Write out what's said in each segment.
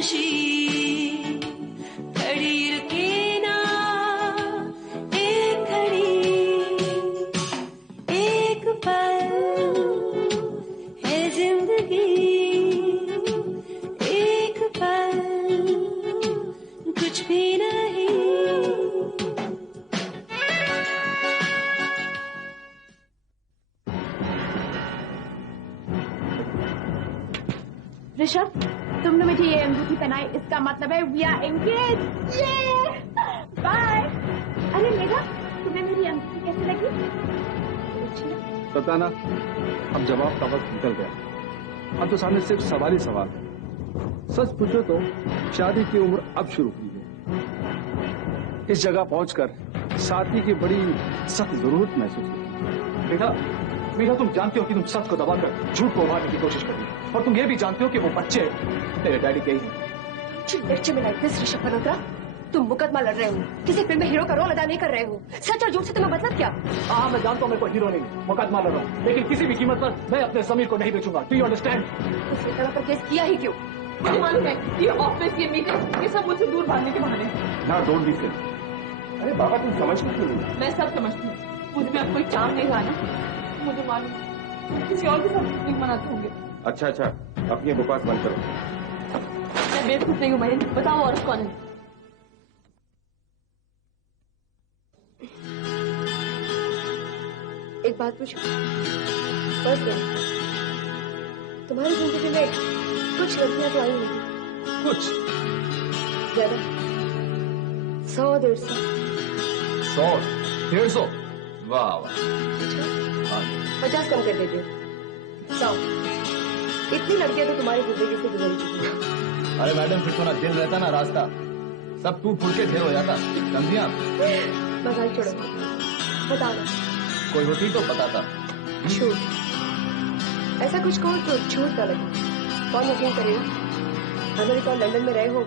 खुशी खड़ी रुके ना एक घड़ी एक पल है जिंदगी एक पल कुछ भी नहीं। ऋषभ, तुमने मुझे ये अंगूठी पहनाई, इसका मतलब है वी आर एंगेज। ये बाय। अरे मेघा, तुम्हें मेरी अंगूठी कैसी लगी? पता ना, अब जवाब का वक्त निकल गया। अब तो सामने सिर्फ सवाल ही सवाल है। सच पूछो तो शादी की उम्र अब शुरू हुई है। इस जगह पहुंचकर साथी की बड़ी सख्त जरूरत महसूस हुई। बेटा, मेघा, तुम जानते हो कि तुम सच को दबाकर झूठ को उभारने की कोशिश कर रही हो, और तुम ये भी जानते हो कि वो बच्चे तेरे डैडी के ही हैं। ऋषभ मल्होत्रा, तुम मुकदमा लड़ रहे हो, किसी फिल्म में हीरो का रोल अदा नहीं कर रहे हो। सच और झूठ से तुम्हें मतलब क्या? हाँ, मैं जानता हूँ मैं कोई हीरो नहीं, मुकदमा लड़ रहा हूँ, लेकिन किसी भी कीमत पर मैं अपने समीर को नहीं बेचूंगा। Do you understand? उसने तरह पर केस किया ही क्यों? मुझे मालूम है, ये ऑफिस, ये मीटिंग, ये सब मुझसे दूर भागने के बहाने हैं। ना डोंट बी सिली। अरे बाबा, तुम समझती क्यों नहीं? मैं सब समझती हूँ, मुझ में अब कोई चाम नहीं रहा ना। मुझे मालूम है किसी और के साथ मीटिंग मनाते होंगे। अच्छा, अपनी बकवास बंद करो। मैं बेवकूफ नहीं हूँ महेंद्र, बताओ और कौन है? एक बात पूछूं? बस तुम्हारी जिंदगी में कुछ लड़कियां तो आई होंगी। कुछ ज्यादा? 100-150? 100-150? वाह वाह। 50 कम कर देते। 100। इतनी लड़कियां तो तुम्हारी जिंदगी से गुजर चुकी हैं। अरे मैडम, फिर तो ना दिल रहता ना रास्ता, सब टूट फूट के ढेर हो जाता। समझी आप? मजाक छोड़ो, बताओ ना। कोई होती तो बताता। झूठ? ऐसा कुछ कहो जो झूठ ना लगे। कौन यकीन करेगा? अमेरिका और लंदन में रहे हो,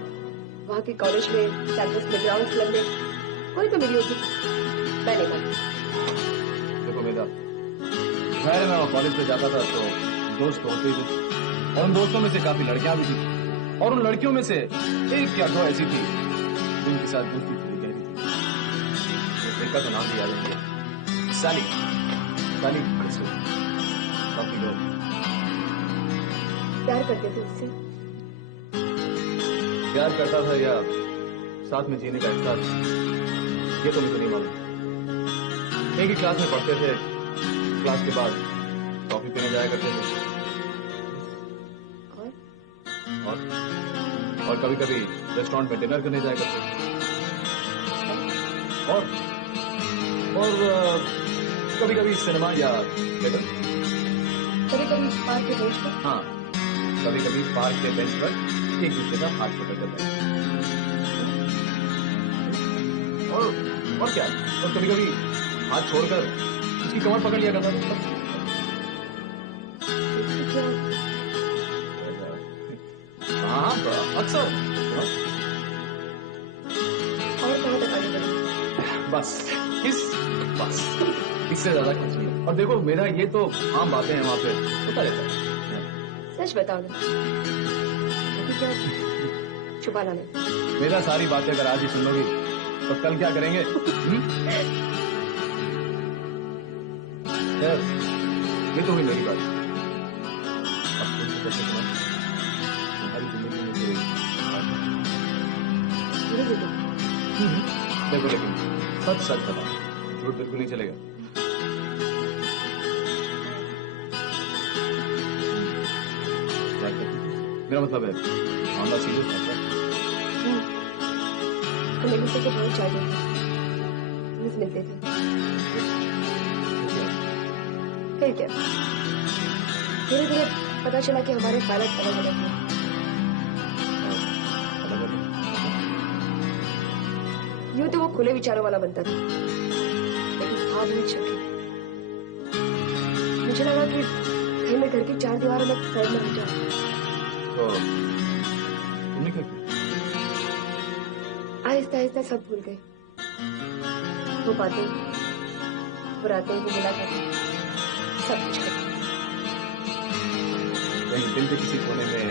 वहाँ के कॉलेज में, कैंपस में, ग्राउंड क्लब में कोई तो मिली होगी। मैं नहीं मानती। देखो मेरा, मैं वहाँ कॉलेज पे जाता था तो दोस्त होते ही थे, और उन दोस्तों में से काफी लड़कियां भी थी, और उन लड़कियों में से एक या दो ऐसी थी जिनके साथ दोस्ती थोड़ी गहरी थी। एक का तो नाम भी याद है, साली खड़से, काफी लोग प्यार करते थे उससे? प्यार करता था या साथ में जीने का एहसास, ये तो मुझे नहीं मालूम। एक ही क्लास में पढ़ते थे, क्लास के बाद कॉफी पीने जाया करते थे, और कभी कभी रेस्टोरेंट में डिनर करने जाया करते थे, और कभी कभी सिनेमा या थिएटर। कभी कभी पार्क के बेंच पर? हाँ, कभी कभी पार्क के बेंच पर एक दूसरे का हाथ पकड़ करते हैं। और क्या, और कभी कभी हाथ छोड़कर उसकी कमर पकड़ लिया करता था। हाँ, अक्सर। और कहाँ तक आगे बढ़े? बस इससे ज्यादा कुछ नहीं। और देखो मेरा, ये तो आम बातें हैं, वहाँ पे होता रहता है। सच बताओ ना, अभी क्या छुपाना नहीं? मेरा सारी बातें अगर आज ही सुन लोगी तो कल क्या करेंगे? ये तो हुई मेरी बात। अब तुम कैसे सुना? तुम्हारी जिंदगी में देखो, लेकिन सच बता, झूठ बिल्कुल नहीं चलेगा। मेरा मतलब है मामला सीरियस है। मेरे से तो बहुत चाहिए मिलते थे, फिर क्या धीरे धीरे पता चला कि हमारे हालत अलग अलग थे। यूं तो वो खुले विचारों वाला बनता था, लेकिन था भी शकी। मुझे लगा कि कहीं मैं घर की 4 दीवारों में कैद न हो जाऊं। तो तुमने क्या किया? आहिस्ता आहिस्ता सब भूल गए, वो बातें, वो रातें, वो मुलाकातें, सब कुछ। कहीं दिल के किसी कोने में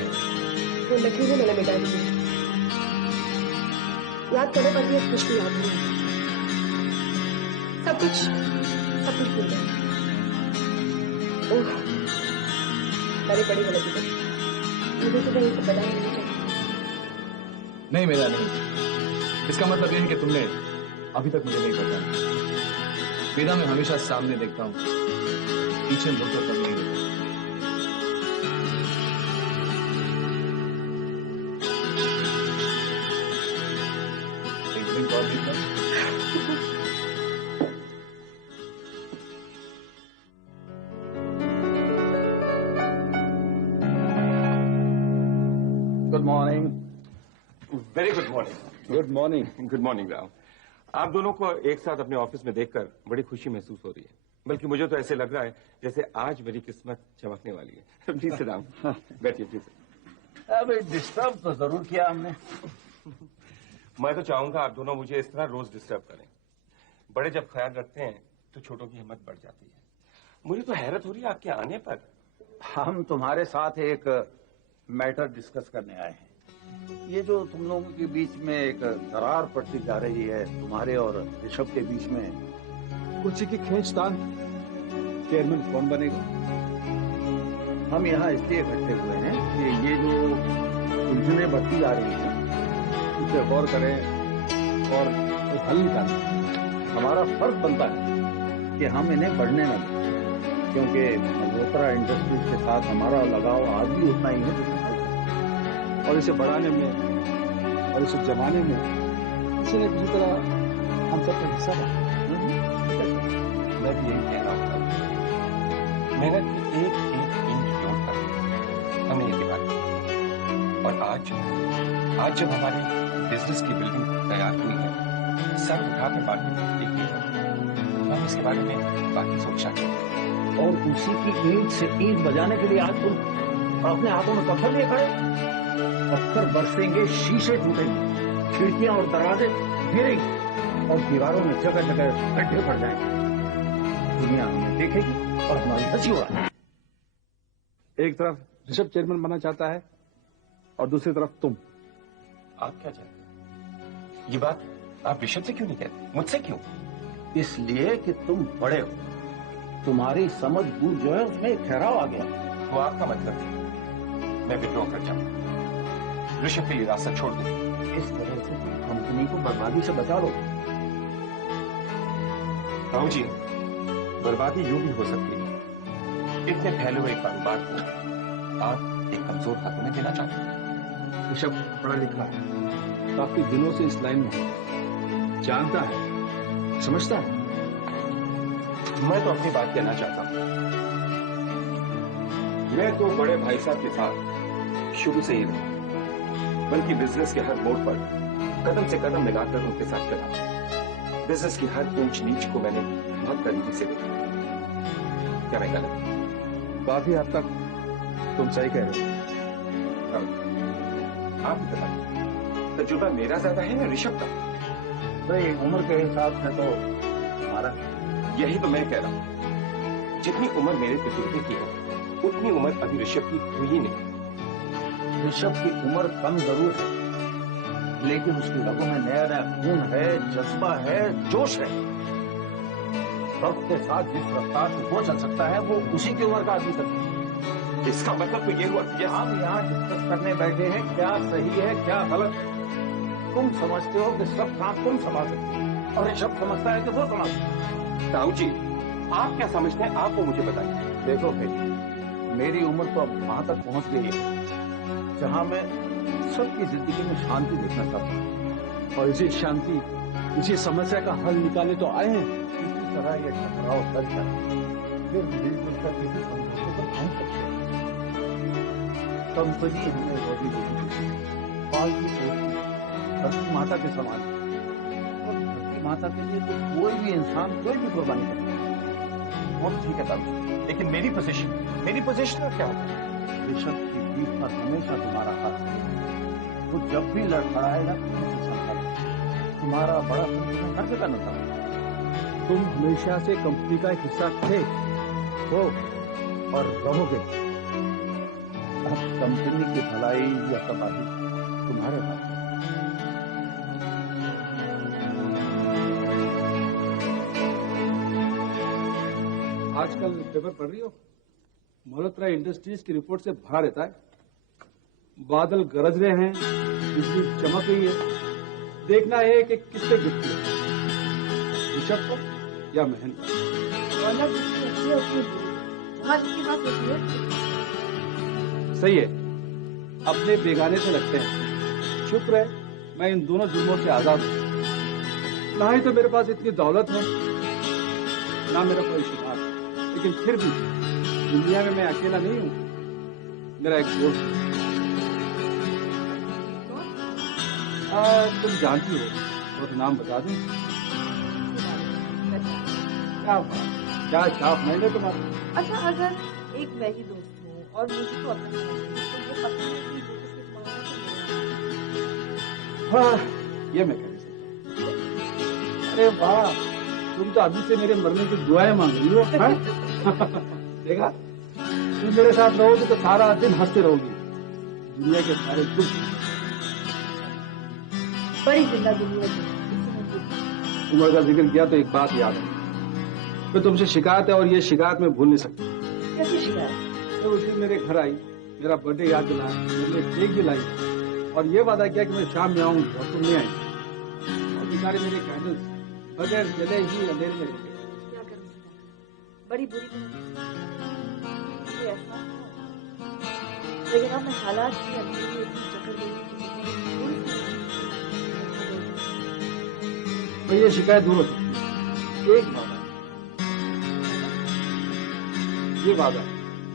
वो लकीरें मैंने मिटा दी हैं। याद करने पर भी अब कुछ भी याद नहीं आता। सब कुछ भूल गया। ओह, मैंने बड़ी गलती की। मुझे तो नहीं से बताना नहीं चाहिए। नहीं मेरा नहीं, इसका मतलब यह है कि तुमने अभी तक मुझे नहीं पहचाना। वेदा मैं हमेशा सामने देखता हूँ, पीछे मुड़कर कभी नहीं देखता। एक ड्रिंक और पीता हूं। Good morning. Very good morning. Good morning. Good morning Rao. आप दोनों को एक साथ अपने ऑफिस में देखकर बड़ी खुशी महसूस हो रही है, बल्कि मुझे तो ऐसे लग रहा है जैसे आज मेरी किस्मत चमकने वाली है। Please sit down. बैठिए प्लीज। अबे डिस्टर्ब तो जरूर किया हमने। मैं तो चाहूंगा आप दोनों मुझे इस तरह रोज डिस्टर्ब करें। बड़े जब ख्याल रखते हैं तो छोटों की हिम्मत बढ़ जाती है। मुझे तो हैरत हो रही है आपके आने पर। हम तुम्हारे साथ एक मैटर डिस्कस करने आए हैं। ये जो तुम लोगों के बीच में एक दरार पड़ती जा रही है, तुम्हारे और ऋषभ के बीच में, कुछ की खींचतान, चेयरमैन कौन बनेगा? हम यहाँ इसलिए इकट्ठे हुए हैं कि ये जो उलझने बढ़ती जा रही हैं, उस पर गौर करें और हल निकालें। हमारा फर्ज बनता है कि हम इन्हें बढ़ने न दें, क्योंकि मल्होत्रा इंडस्ट्रीज के साथ हमारा लगाव आज भी उतना ही है जितना कल था। और इसे बढ़ाने में और इसे जमाने में किसी न किसी तरह हम सबका हिस्सा है। मैं भी यही कह रहा हूँ। मेहनत की एक एक इंच जोड़कर हमने ये दीवार की। और आज जब हमारी बिजनेस की बिल्डिंग तैयार हुई है, सर उठाकर बात देखिए, हम इसके बारे में बाकी सोचना चाहिए। और उसी की ईंट से ईंट बजाने के लिए आज तुम अपने हाथों में पत्थर लिए खड़े। पत्थर बरसेंगे, शीशे टूटेंगे, खिड़कियां और दरवाजे गिरेंगे और दीवारों में जगह जगह गड्ढे पड़ जाएंगे। दुनिया हमें देखेगी और हमारी हंसी उड़ाएगी। एक तरफ ऋषभ चेयरमैन बनना चाहता है और दूसरी तरफ तुम। आप क्या चाहते हैं? ये बात आप ऋषभ से क्यों नहीं कहते? मुझसे क्यों? इसलिए कि तुम बड़े हो, तुम्हारी समझ बूझ जो है उसमें एक ठहराव आ गया। वो आपका मतलब है मैं विड्रॉ कर जाऊं, ऋषभ के लिए रास्ता छोड़ दूं। इस तरह से तुम कंपनी को बर्बादी से बचा लो। राव जी, बर्बादी यूं भी हो सकती है। इतने फैले हुए कारोबार को आप एक कमजोर हाथों में देना चाहते हैं। ऋषभ पढ़ा लिखा है, काफी दिनों से इस लाइन में है, जानता है, समझता है। मैं तो अपनी बात कहना चाहता हूं। मैं तो बड़े भाई साहब के साथ शुरू से ही रहा, बल्कि बिजनेस के हर मोड़ पर कदम से कदम मिलाकर उनके साथ चला। बिजनेस की हर ऊंच नीच को मैंने बहुत करीबी से देखा। क्या मैं गलत? काफी हद तक तुम सही कह रहे हो। आप ही बताइए, तजुर्बा मेरा ज्यादा है या ऋषभ का? भाई उम्र के हिसाब से तो हमारा। यही तो मैं कह रहा हूं। जितनी उम्र मेरे तजुर्बे की है, उतनी उम्र अभी ऋषभ की हुई ही नहीं। ऋषभ की उम्र कम जरूर है, लेकिन उसकी रगों में नया नया खून है, जज्बा है, जोश है। वक्त के साथ जिस रफ्तार से वो चल सकता है, वो उसी की उम्र का आदमी सकता है। इसका मतलब तो ये हुआ कि हम यहाँ डिस्कस करने बैठे हैं क्या सही है क्या गलत है। तुम समझते हो कि सब काम तुम संभाल सकते हो और ऋषभ समझता है कि वो संभाल सकता है। राव जी, आप क्या समझते हैं? आप वो मुझे बताइए। देखो भाई, मेरी उम्र तो अब वहां तक पहुंच गई है जहां मैं सबकी जिंदगी में शांति देखना चाहता हूँ। और इसी शांति, इसी समस्या का हल निकाले तो आए हैं। इसी तरह ये टकराव कर जाए, फिर मिलजुल कर किसी समझौते पर पहुंच सकते हैं। कंपनी हमें रोजी रोटी, पालतू पोषती, धरती माता के समान है। और धरती माता के लिए तो कोई भी इंसान कोई भी कुर्बानी करता है। वो ठीक है साहब, लेकिन मेरी पोजीशन का क्या होगा? ऋषभ की पीठ पर हमेशा तुम्हारा हाथ है। वो जब भी लड़खड़ाएगा तुम उसे संभालो। तुम्हारा बड़ा तुम्हें हर जगह नजर आएगा। तुम हमेशा से कंपनी का एक हिस्सा थे, हो और रहोगे। अब कंपनी की भलाई या तबाही तुम्हारे हाथ में। आजकल पेपर पढ़ रही हो? मल्होत्रा इंडस्ट्रीज की रिपोर्ट से भरा रहता है। बादल गरज रहे हैं, बिजली चमक रही है। देखना है कि किससे गिरती है, ऋषभ को या महन को। दौलत जिसकी अच्छी है उसकी बुरी, जहाँ जिसकी बात होती है। सही है, अपने बेगाने से लगते हैं। शुक्र है मैं इन दोनों जुर्मों से आजाद हूं। ना ही तो मेरे पास इतनी दौलत है, ना मेरा कोई शिकार, लेकिन फिर भी दुनिया में मैं अकेला नहीं हूं। मेरा एक दोस्त है। तुम जानती हो, वो तो नाम बता दूं? क्या बात, क्या छाप नहीं है तुम्हारा? अच्छा, अगर एक मैं ही दोस्त हूँ और मुझे तो अपना समझ तो ये पता है कि जो कुछ भी तुम्हारा है, हाँ, ये मैं कह नहीं सकता। अरे वाह, तुम तो अभी से मेरे मरने की दुआएं मांग रही हो। हाँ? देखा, तुम मेरे साथ रहोगे तो सारा दिन हंसते रहोगी। दुनिया के सारे दुख। बड़ी जिंदा दुनिया की। उम्र का जिक्र किया तो एक बात याद है, मैं तुमसे शिकायत है और ये शिकायत मैं भूल नहीं सकती। कैसी शिकायत? तो उस दिन मेरे घर आई, मेरा बर्थडे याद दिलाया, मेरे लिए केक भी लाई और ये वादा किया कि मैं शाम में आऊंगी और तुम नहीं आई। और बेचारे मेरे कैंडल्स बगैर जले ही अंधेरे में रह गए। क्या करूँ? बड़ी बुरी मुझे एहसास हुआ। लेकिन अब मैं हालात की अंधेरी में इतनी जकड़ गई हूँ कि तो ये शिकायत दूर हो सकती है। एक वादा, ये वादा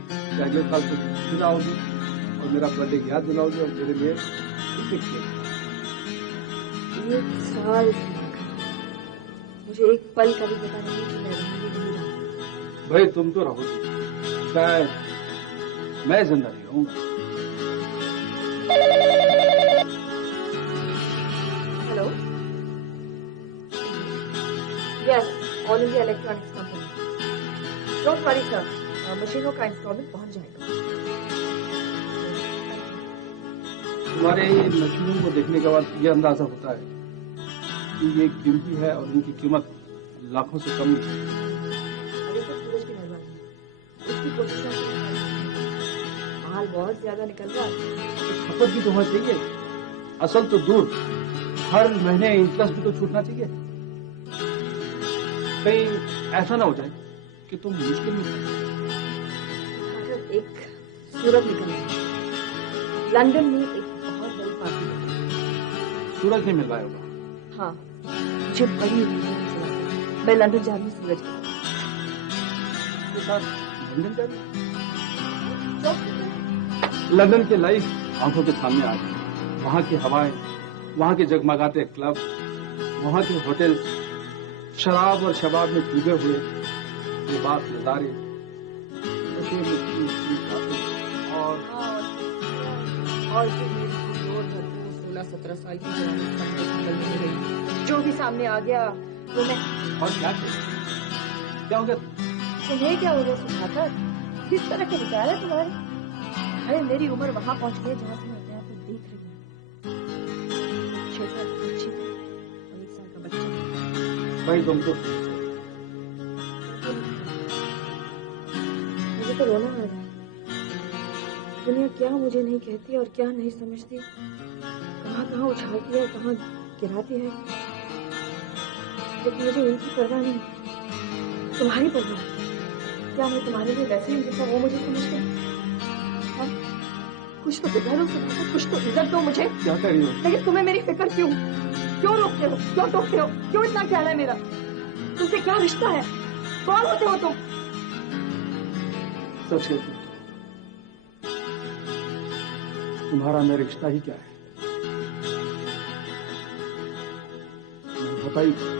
कि अगले साल तुम फिर आओगी और मेरा बर्थडे याद दिलाओगी और मेरे लिए एक साल मुझे एक पल का भी पता नहीं कि मैं रहूंगी नहीं रहूंगी। भाई तुम तो रहोगी, शायद मैं जिंदा नहीं रहूंगा। Hello, yes, all India electronics company. Don't worry sir, मशीनों का इंस्टॉलमेंट पहुंच जाएगा। तुम्हारे मशीनों को देखने के बाद ये अंदाजा होता है कि ये कीमती है और इनकी कीमत लाखों से कम नहीं। अरे तो सूरज की मेहरबानी है, उसकी कोशिशों से माल बहुत ज्यादा निकल रहा है। खपत भी तो होना चाहिए, असल तो दूर। हर महीने इंटरेस्ट भी तो छूटना चाहिए। कहीं ऐसा ना हो जाए कि तुम मुश्किल में फंस जाओ। अगर एक सूरज निकल रहा है, लंदन में एक बहुत बड़ी पार्टी है। सूरज नहीं मिल रहा होगा। हाँ, मुझे बड़ी उम्मीद है। मैं लंदन जा रही हूँ सूरज के साथ। लंदन जा रही? लंदन के लाइफ आंखों के सामने आ गई। वहाँ की हवाएं, वहाँ के जगमगाते क्लब, वहाँ के होटल, शराब और शबाब में डूबे हुए ये बात नजारे, और 16-17 साल की जवानी जो भी सामने आ गया वो मैं। और क्या हो गया? तुम्हें क्या हो गया सुधाकर? किस तरह के विचार है तुम्हारे? अरे मेरी उम्र वहां पहुंच गई जहां से मैं अपने आप को देख रही हूँ। 6 साल की बच्ची और 1 साल का बच्चा। भाई तुम तो मुझे तो रोना आ रहा है। दुनिया क्या मुझे नहीं कहती और क्या नहीं समझती, कहाँ कहाँ उछालती है, कहाँ गिराती है। लेकिन मुझे उनकी परवाह नहीं, तुम्हारी परवाह। क्या मैं तुम्हारे लिए वैसे ही जैसा वो मुझे समझते हैं? कुछ तो बिगाड़ो सुधाकर, कुछ तो इज्जत दो मुझे। क्या कर रही हो? लेकिन तुम्हें मेरी फिक्र क्यों? क्यों रोकते हो? क्यों टोकते हो? क्यों इतना ख्याल है मेरा? तुमसे क्या रिश्ता है? कौन होते हो तुम? सच कहती हो, तुम्हारा मेरा रिश्ता ही क्या है? मैं बता ही दो।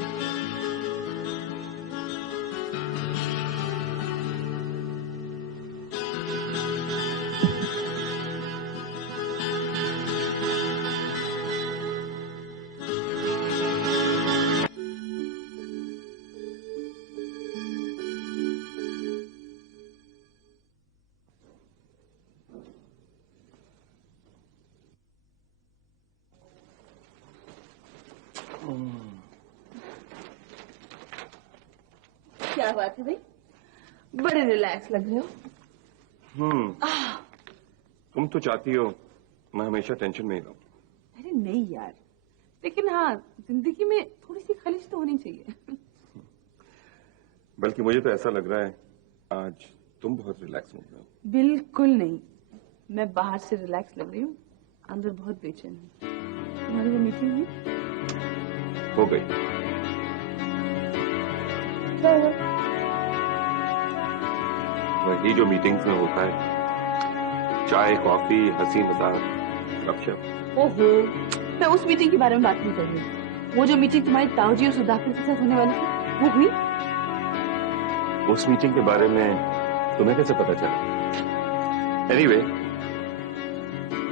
क्या बात है भाई, बड़े रिलैक्स लग रहे हो। तुम तो चाहती हो मैं हमेशा टेंशन में ही रहूं। अरे नहीं यार, लेकिन हाँ, जिंदगी में थोड़ी सी खालिश तो होनी चाहिए। बल्कि मुझे तो ऐसा लग रहा है आज तुम बहुत रिलैक्स लग रहे हो। बिल्कुल नहीं, मैं बाहर से रिलैक्स लग रही हूँ, अंदर बहुत बेचैन हूँ। तुम्हारी वो मीटिंग हुई? हो गई। क्या हुआ? वही जो मीटिंग्स में होता है, चाय कॉफी हंसी मजाक गपशप। ओहो, मैं उस मीटिंग के बारे में बात नहीं कर रही। वो जो मीटिंग तुम्हारी ताऊजी और सुधाकर के साथ होने वाली थी, वो हुई? उस मीटिंग के बारे में तुम्हें कैसे पता चला? एनीवे,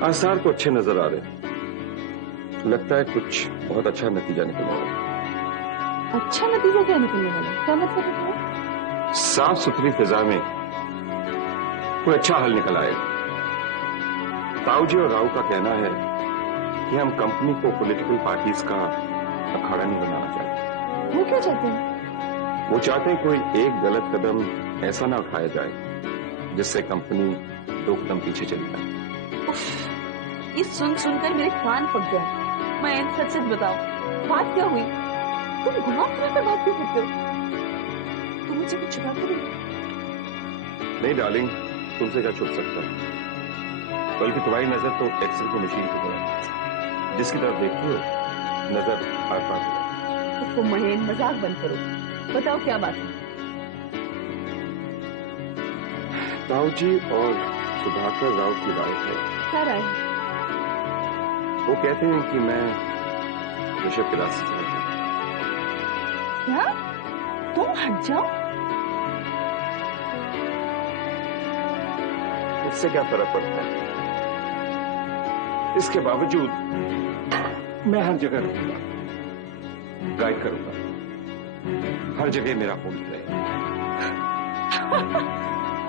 आसार तो अच्छे नजर आ रहे हैं। लगता है कुछ बहुत अच्छा नतीजा निकलने वाला है। अच्छा नतीजा क्या निकलने वाला है? क्या मतलब है? साफ सुथरी फिजा में कोई अच्छा हल निकल आएगा। ताऊजी और राव का कहना है कि हम कंपनी को पॉलिटिकल पार्टीज का अखाड़ा नहीं बनाना चाहते। वो क्या चाहते हैं? वो चाहते हैं कोई एक गलत कदम ऐसा ना उठाया जाए जिससे कंपनी 2 कदम पीछे चली जाए। उफ, ये सुन सुनकर मेरे कान फट गए। मैं सच सच बताओ, बात क्या हुई? तुम घुमा फिरा कर बात क्यों करते हो? तुम मुझसे कुछ छुपाते नहीं? नहीं डार्लिंग, तुमसे क्या छुप सकता है? बल्कि तुम्हारी नजर तो एक्सेल की मशीन की तरह है, जिसकी तरफ देखती हो नजर आर पार हो जाती है। उसको महेन, मजाक बंद करो, बताओ क्या बात है? ताऊजी और सुधाकर राव की राय है। क्या राय है? वो कहते हैं कि मैं ऋषभ के रास्ते से हट जाऊं। क्या? तुम हट जाओ? इससे क्या फर्क पड़ता है? इसके बावजूद मैं हर जगह रहूंगा, गाइड करूंगा, हर जगह मेरा होल्ड रहेगा।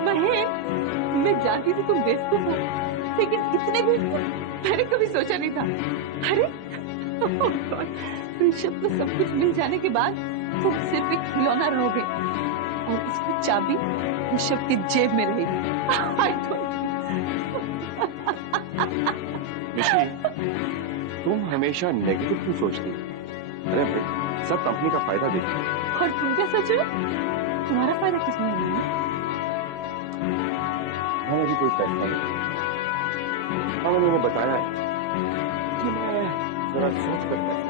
महेन, मैं जानती थी तुम बेवकूफ हो, लेकिन इतने बेवकूफ मैंने कभी सोचा नहीं था। अरे ऋषभ को सब कुछ मिल जाने के बाद तुम सिर्फ एक खिलौना रहोगे और इसकी चाबी ऋषभ की जेब में रहेगी। I don't- निशी, तुम हमेशा नेगेटिव क्यों सोचती हो? अरे भाई, सब कंपनी का फायदा देखती है। और तुम क्या सोच रहे हो? तुम्हारा फायदा किसमें है? मैंने अभी कोई फैसला नहीं किया। हाँ, मैंने उन्हें बताया है कि मैं जरा सोच कर फैसला।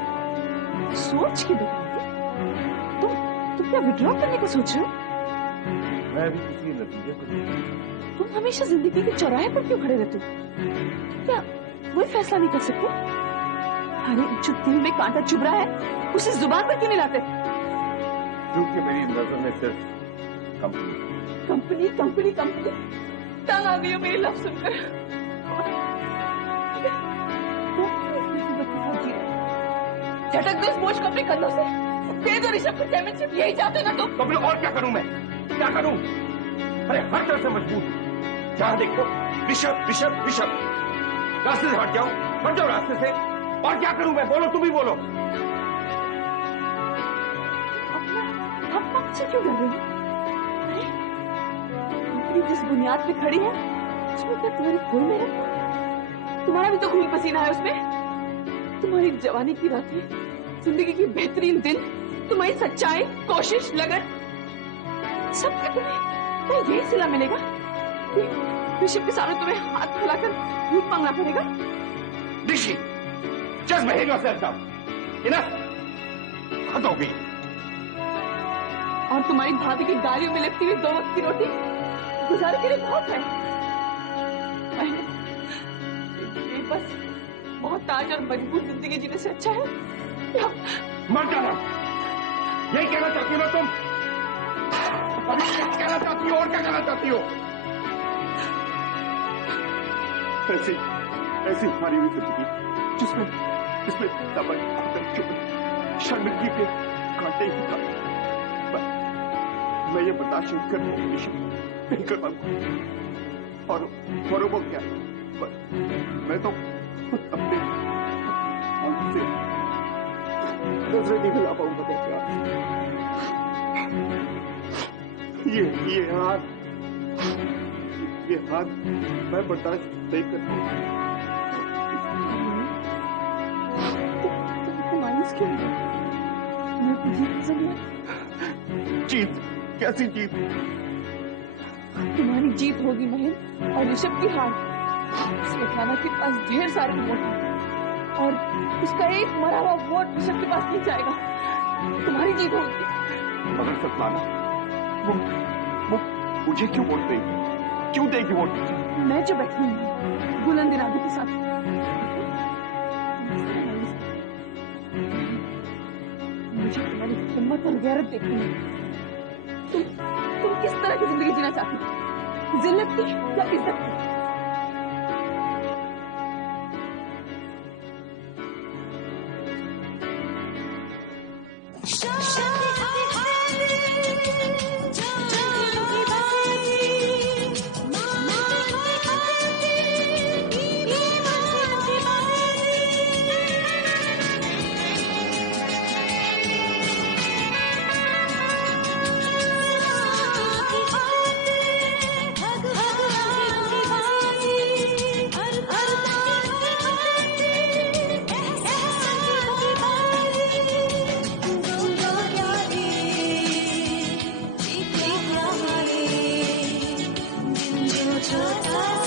सोच के बताओगे? तुम क्या विड्रॉ करने का सोच रहे हो? मैं अभी किसी नतीजे पर तुम हमेशा जिंदगी के चौराहे पर क्यों खड़े रहते हो? क्या कोई फैसला नहीं कर सकते? अरे जो दिल में कांटा चुभ रहा है उसे जुबान पर क्यों नहीं लाते? क्योंकि मेरी नजर में सिर्फ कंपनी कंपनी कंपनी कंपनी, तंग आ गई हो मेरी लव सुनकर। झटक दो इस बोझ को अपने कंधों से, दे दो ऋषभ को चैंपियनशिप, यही चाहते ना तुम? तो मैं और क्या करूं? मैं क्या करूं? अरे हर तरह से मजबूर हूं। जहां देखो ऋषभ ऋषभ ऋषभ। रास्ते से हट जाओ रास्ते से। और क्या करूं मैं? बोलो, तुम ही बोलो। हम आपसे क्यों डर रहे हो? अरे कंपनी जिस बुनियाद पे खड़ी है उसमें क्या तुम्हारी कोई मेहनत है? तुम्हारा भी तो खून पसीना है उसमें। तुम्हारी जवानी की रातें, जिंदगी की बेहतरीन दिन, तुम्हारी सच्चाई, कोशिश, लगन, सब का तुम्हें यही सिला मिलेगा कि ऋषभ के सामने तुम्हें हाथ फैलाकर भीख मांगना पड़ेगा? ऋषि, just behave yourself now. Enough. हद हो गई। और तुम्हारी भाभी की गालियों में लिपटी हुई 2 वक्त की रोटी गुजारे के लिए बहुत है। ये बस बहुत ताज और मजबूत जिंदगी जीने से अच्छा है कि हम मर जाना। यही कहना चाहती हो ना तुम? अभी क्या कहना चाहती हो और क्या कहना चाहती हो? ऐसी हमारी हुई जिंदगी जिसमें समझ शर्मिंदगी के कांटे ही कांटे। मैं ये बर्दाश्त नहीं कर पाऊंगा। और वो क्या? मैं तो अपने आंख से नजरें नहीं मिला पाऊंगा। ये हाथ मैं बर्दाश्त नहीं करता। तुमको मायूस क्यों हो? मैं तो जीत पसंद है। जीत? कैसी जीत? तुम्हारी जीत होगी महेंद्र, और ऋषभ की हार। स्वेताना के पास ढेर सारे वोट हैं और उसका एक मरा हुआ वोट ऋषभ के पास नहीं जाएगा। तुम्हारी जीत होगी। मगर सतलाना, वो मुझे क्यों वोट देगी? क्यों देगी वोट? मैं जो बैठी हूँ बुलंद इरादे के साथ। मुझे तुम्हारी हिम्मत और गैरत देखनी है। तुम किस तरह की जिंदगी जीना चाहती हो? जिल्लत की या इज्जत की? छोटा